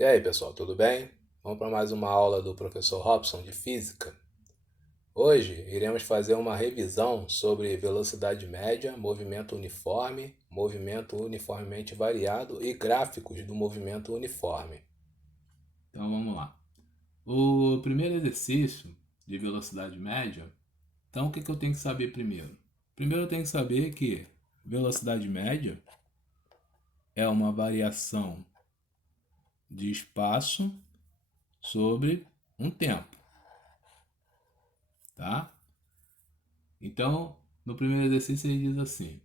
E aí, pessoal, tudo bem? Vamos para mais uma aula do professor Robson de Física. Hoje iremos fazer uma revisão sobre velocidade média, movimento uniforme, movimento uniformemente variado e gráficos do movimento uniforme. Então vamos lá. O primeiro exercício de velocidade média, então o que eu tenho que saber primeiro? Primeiro eu tenho que saber que velocidade média é uma variação de espaço sobre um tempo, tá? Então, no primeiro exercício ele diz assim: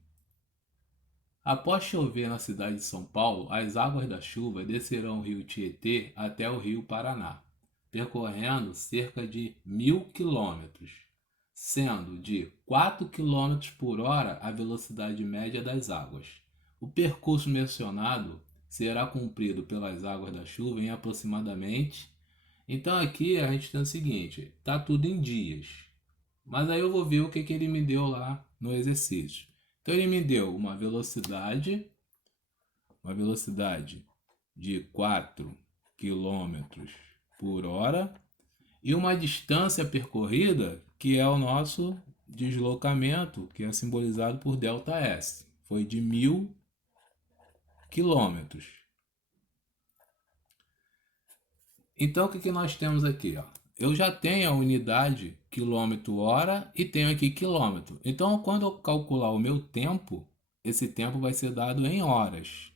após chover na cidade de São Paulo, as águas da chuva descerão o rio Tietê até o rio Paraná, percorrendo cerca de 1.000 quilômetros, sendo de 4 quilômetros por hora a velocidade média das águas. O percurso mencionado será cumprido pelas águas da chuva em aproximadamente. Então aqui a gente tem o seguinte, tá tudo em dias. Mas aí eu vou ver o que ele me deu lá no exercício. Então ele me deu uma velocidade de 4 quilômetros por hora e uma distância percorrida que é o nosso deslocamento, que é simbolizado por ΔS. Foi de 1.000 quilômetros. Então o que nós temos aqui? Ó? Eu já tenho a unidade quilômetro hora e tenho aqui quilômetro. Então quando eu calcular o meu tempo, esse tempo vai ser dado em horas.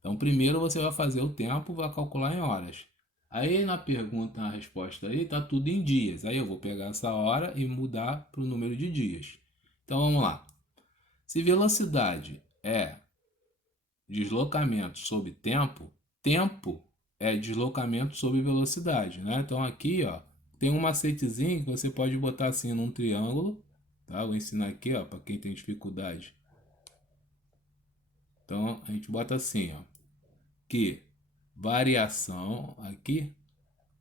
Então, primeiro você vai fazer o tempo, vai calcular em horas. Aí na pergunta, na resposta aí, tá tudo em dias. Aí eu vou pegar essa hora e mudar para o número de dias. Então vamos lá. Se velocidade é deslocamento sobre tempo, tempo é deslocamento sobre velocidade, né? Então aqui, ó, tem um macetezinho que você pode botar assim num triângulo, tá? Vou ensinar aqui, ó, para quem tem dificuldade. Então a gente bota assim, ó, que variação aqui,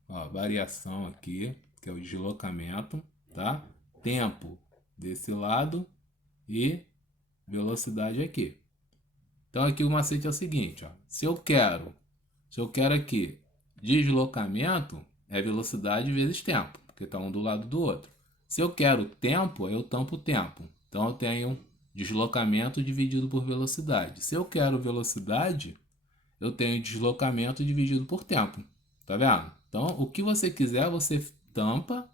ó, variação aqui, que é o deslocamento, tá? Tempo desse lado e velocidade aqui. Então aqui o macete é o seguinte, ó, se eu quero aqui deslocamento é velocidade vezes tempo, porque está um do lado do outro. Se eu quero tempo, eu tampo tempo. Então eu tenho deslocamento dividido por velocidade. Se eu quero velocidade, eu tenho deslocamento dividido por tempo. Tá vendo? Então, o que você quiser, você tampa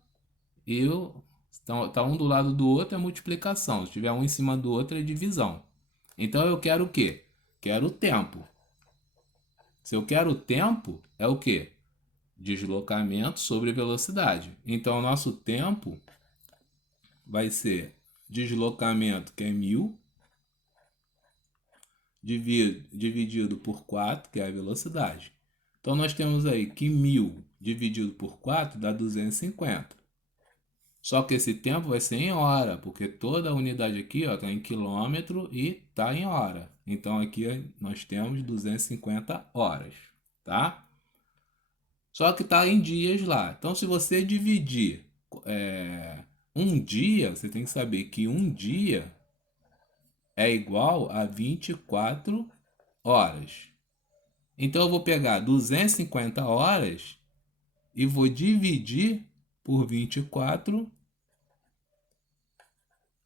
e tá um do lado do outro é multiplicação. Se tiver um em cima do outro é divisão. Então, eu quero o quê? Quero o tempo. Se eu quero o tempo, é o quê? Deslocamento sobre velocidade. Então, o nosso tempo vai ser deslocamento, que é 1.000, dividido por 4, que é a velocidade. Então nós temos aí que 1.000 dividido por 4 dá 250. Só que esse tempo vai ser em hora, porque toda a unidade aqui está em quilômetro e está em hora. Então aqui nós temos 250 horas, tá? Só que está em dias lá. Então se você dividir um dia, você tem que saber que um dia é igual a 24 horas. Então eu vou pegar 250 horas e vou dividir por 24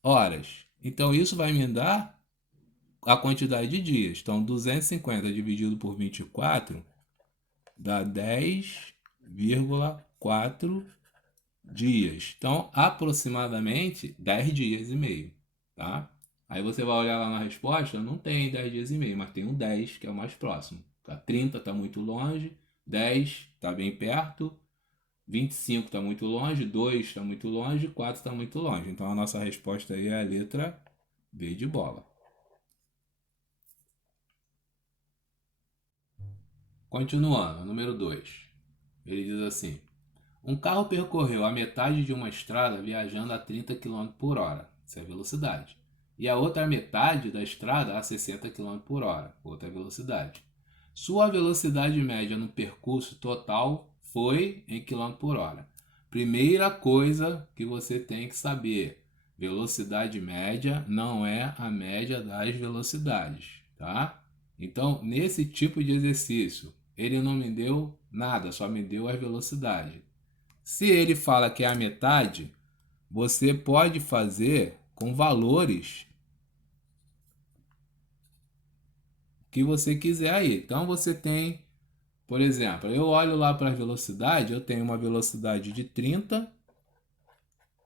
horas. Então isso vai me dar a quantidade de dias. Então 250 dividido por 24 dá 10,4 dias. Então aproximadamente 10 dias e meio, tá? Aí você vai olhar lá na resposta, não tem 10 dias e meio, mas tem um 10 que é o mais próximo. Tá? 30 está muito longe, 10 está bem perto, 25 está muito longe, 2 está muito longe, 4 está muito longe. Então a nossa resposta aí é a letra B de bola. Continuando, número 2. Ele diz assim: um carro percorreu a metade de uma estrada viajando a 30 km por hora, isso é velocidade, e a outra metade da estrada a 60 km por hora, outra velocidade. Sua velocidade média no percurso total foi em km por hora. Primeira coisa que você tem que saber: velocidade média não é a média das velocidades, tá? Então, nesse tipo de exercício, ele não me deu nada, só me deu a velocidade. Se ele fala que é a metade, você pode fazer com valores que você quiser aí. Então você tem, por exemplo, eu olho lá para a velocidade, eu tenho uma velocidade de 30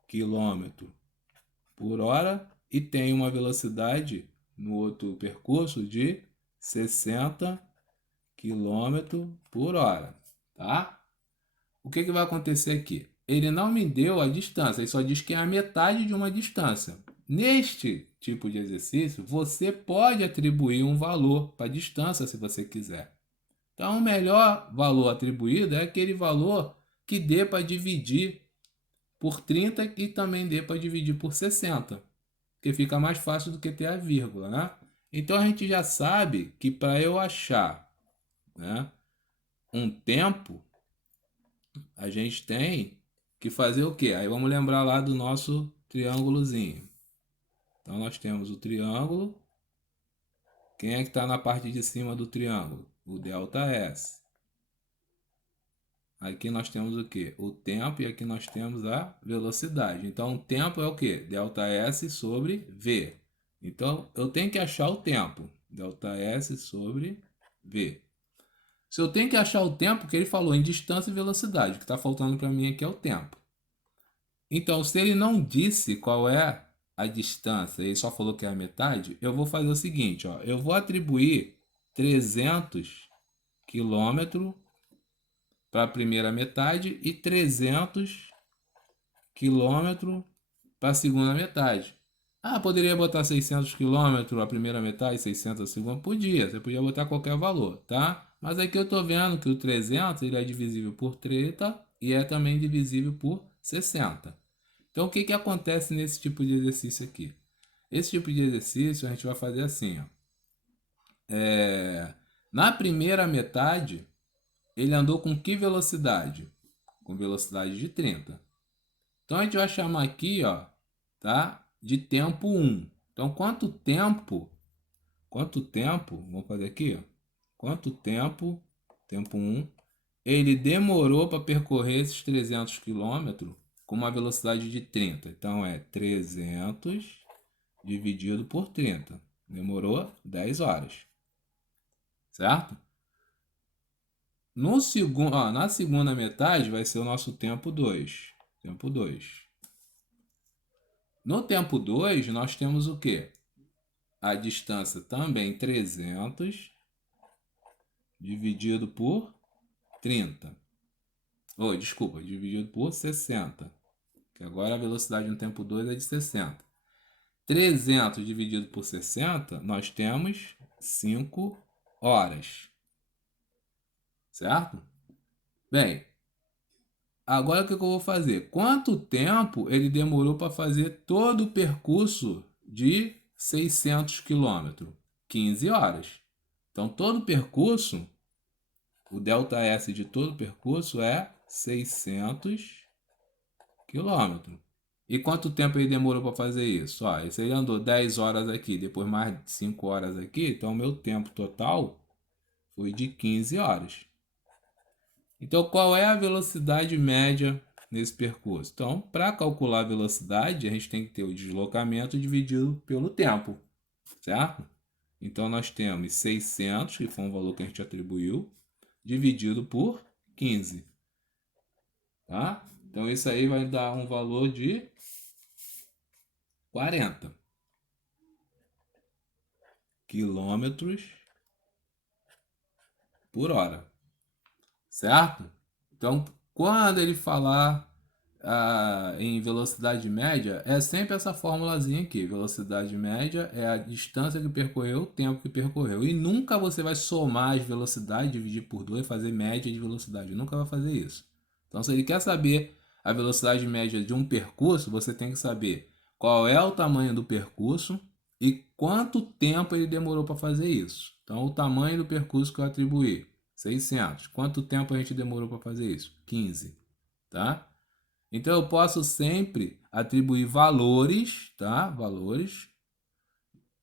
km por hora e tenho uma velocidade no outro percurso de 60 km por hora, tá? O que vai acontecer aqui? Ele não me deu a distância, ele só diz que é a metade de uma distância. Neste tipo de exercício, você pode atribuir um valor para a distância se você quiser. Então, o melhor valor atribuído é aquele valor que dê para dividir por 30 e também dê para dividir por 60, que fica mais fácil do que ter a vírgula, né? Então, a gente já sabe que para eu achar, né, um tempo, a gente tem que fazer o quê? Aí vamos lembrar lá do nosso triângulozinho. Então nós temos o triângulo. Quem é que está na parte de cima do triângulo? O ΔS. Aqui nós temos o quê? O tempo, e aqui nós temos a velocidade. Então o tempo é o quê? ΔS sobre V. Então eu tenho que achar o tempo. ΔS sobre V. Se eu tenho que achar o tempo, que ele falou em distância e velocidade, o que está faltando para mim aqui é o tempo. Então, se ele não disse qual é a distância, ele só falou que é a metade, eu vou fazer o seguinte, ó, eu vou atribuir 300 km para a primeira metade e 300 km para a segunda metade. Ah, poderia botar 600 km a primeira metade, 600 a segunda? Podia, você podia botar qualquer valor, tá? Mas aqui eu estou vendo que o 300 ele é divisível por 30 e é também divisível por 60. Então, o que acontece nesse tipo de exercício aqui? Esse tipo de exercício a gente vai fazer assim, ó. Na primeira metade, ele andou com que velocidade? Com velocidade de 30. Então, a gente vai chamar aqui, ó, tá? De tempo 1. Então, quanto tempo, vamos fazer aqui, ó. Quanto tempo 1, ele demorou para percorrer esses 300 km com uma velocidade de 30. Então, é 300 dividido por 30. Demorou 10 horas. Certo? Na segunda metade vai ser o nosso tempo 2. Tempo 2. No tempo 2, nós temos o quê? A distância também 300 dividido por 30. Desculpa, dividido por 60. Que agora a velocidade no tempo 2 é de 60. 300 dividido por 60, nós temos 5 horas. Certo? Bem, agora o que eu vou fazer? Quanto tempo ele demorou para fazer todo o percurso de 600 km? 15 horas. Então, todo o percurso, o ΔS de todo o percurso é 600 km. E quanto tempo ele demorou para fazer isso? Esse ele andou 10 horas aqui, depois mais 5 horas aqui, então o meu tempo total foi de 15 horas. Então, qual é a velocidade média nesse percurso? Então, para calcular a velocidade, a gente tem que ter o deslocamento dividido pelo tempo, certo? Então, nós temos 600, que foi um valor que a gente atribuiu, dividido por 15. Tá? Então, isso aí vai dar um valor de 40 quilômetros por hora. Certo? Então, quando ele falar em velocidade média, é sempre essa formulazinha aqui. Velocidade média é a distância que percorreu, o tempo que percorreu. E nunca você vai somar as velocidades, dividir por 2 e fazer média de velocidade. Nunca vai fazer isso. Então, se ele quer saber a velocidade média de um percurso, você tem que saber qual é o tamanho do percurso e quanto tempo ele demorou para fazer isso. Então, o tamanho do percurso que eu atribuí, 600. Quanto tempo a gente demorou para fazer isso? 15, tá? Então, eu posso sempre atribuir valores, tá? Valores,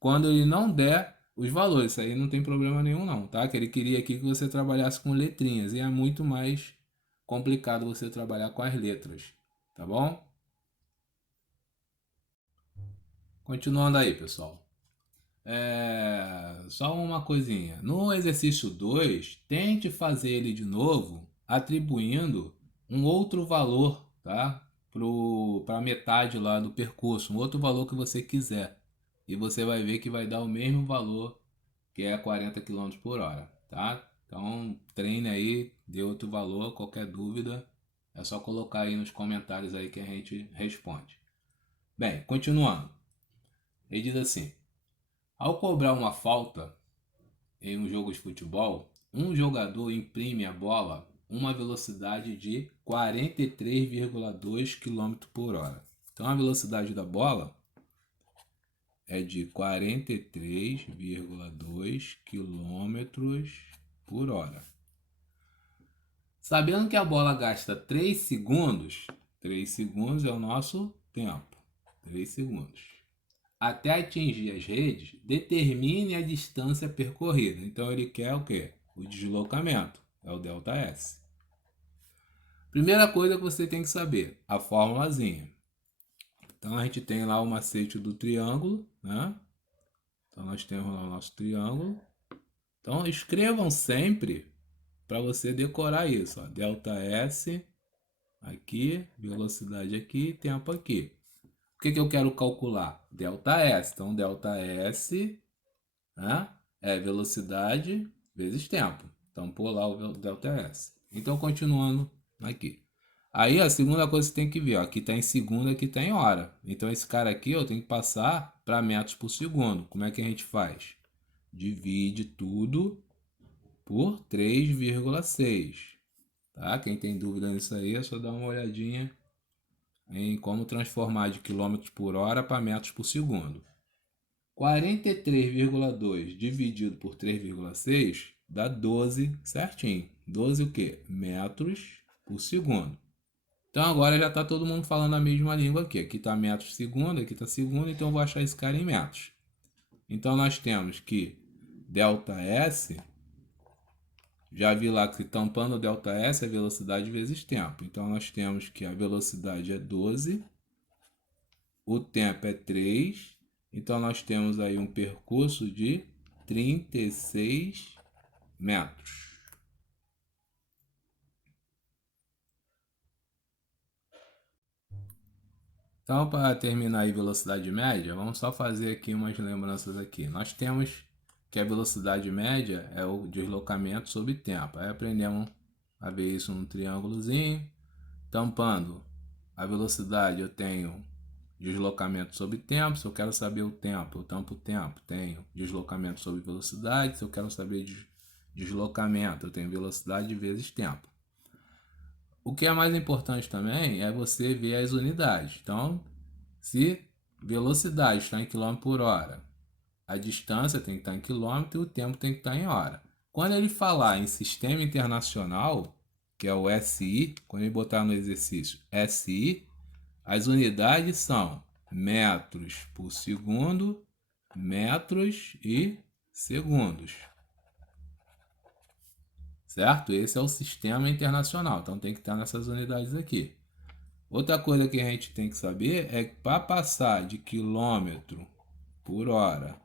quando ele não der os valores. Isso aí não tem problema nenhum não, tá? Que ele queria aqui que você trabalhasse com letrinhas e é muito mais complicado você trabalhar com as letras, tá bom? Continuando aí, pessoal. Só uma coisinha. No exercício 2, tente fazer ele de novo, atribuindo um outro valor, tá? Para metade lá do percurso, um outro valor que você quiser. E você vai ver que vai dar o mesmo valor que é 40 km por hora, tá? Então, treine aí, dê outro valor, qualquer dúvida, é só colocar aí nos comentários aí que a gente responde. Bem, continuando. Ele diz assim: ao cobrar uma falta em um jogo de futebol, um jogador imprime a bola uma velocidade de 43,2 km por hora. Então a velocidade da bola é de 43,2 km por hora. Sabendo que a bola gasta 3 segundos, 3 segundos é o nosso tempo, 3 segundos. Até atingir as redes, determine a distância percorrida. Então ele quer o quê? O deslocamento, é o ΔS. Primeira coisa que você tem que saber, a formulazinha. Então a gente tem lá o macete do triângulo, né? Então nós temos lá o nosso triângulo. Então escrevam sempre para você decorar isso, ó. ΔS aqui, velocidade aqui, tempo aqui. O que eu quero calcular? ΔS. Então, ΔS, né, é velocidade vezes tempo. Então, pôr lá o ΔS. Então, continuando aqui. Aí, a segunda coisa que você tem que ver, ó, aqui está em segundo, aqui está em hora. Então, esse cara aqui eu tenho que passar para metros por segundo. Como é que a gente faz? Divide tudo por 3,6. Tá? Quem tem dúvida nisso aí é só dar uma olhadinha em como transformar de quilômetros por hora para metros por segundo. 43,2 dividido por 3,6 dá 12 certinho. 12 o quê? Metros por segundo. Então agora já está todo mundo falando a mesma língua aqui. Aqui está metros por segundo, aqui está segundo, então eu vou achar esse cara em metros. Então nós temos que ΔS, já vi lá que tampando o ΔS é velocidade vezes tempo. Então nós temos que a velocidade é 12, o tempo é 3, então nós temos aí um percurso de 36 metros. Então, para terminar aí velocidade média, vamos só fazer aqui umas lembranças aqui. Nós temos que a velocidade média é o deslocamento sobre tempo. Aí aprendemos a ver isso num triângulozinho. Tampando a velocidade, eu tenho deslocamento sobre tempo. Se eu quero saber o tempo, eu tampo o tempo, tenho deslocamento sobre velocidade. Se eu quero saber deslocamento, eu tenho velocidade vezes tempo. O que é mais importante também é você ver as unidades. Então, se velocidade está em quilômetro por hora, a distância tem que estar em quilômetro e o tempo tem que estar em hora. Quando ele falar em sistema internacional, que é o SI, quando ele botar no exercício SI, as unidades são metros por segundo, metros e segundos. Certo? Esse é o sistema internacional, então tem que estar nessas unidades aqui. Outra coisa que a gente tem que saber é que para passar de quilômetro por hora,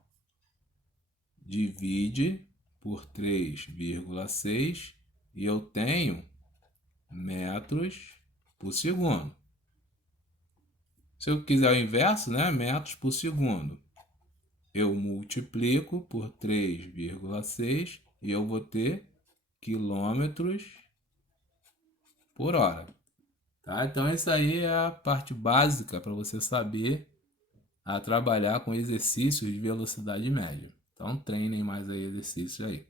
divide por 3,6 e eu tenho metros por segundo. Se eu quiser o inverso, né, metros por segundo, eu multiplico por 3,6 e eu vou ter quilômetros por hora. Tá? Então, isso aí é a parte básica para você saber trabalhar com exercícios de velocidade média. Então, treinem mais aí exercícios aí.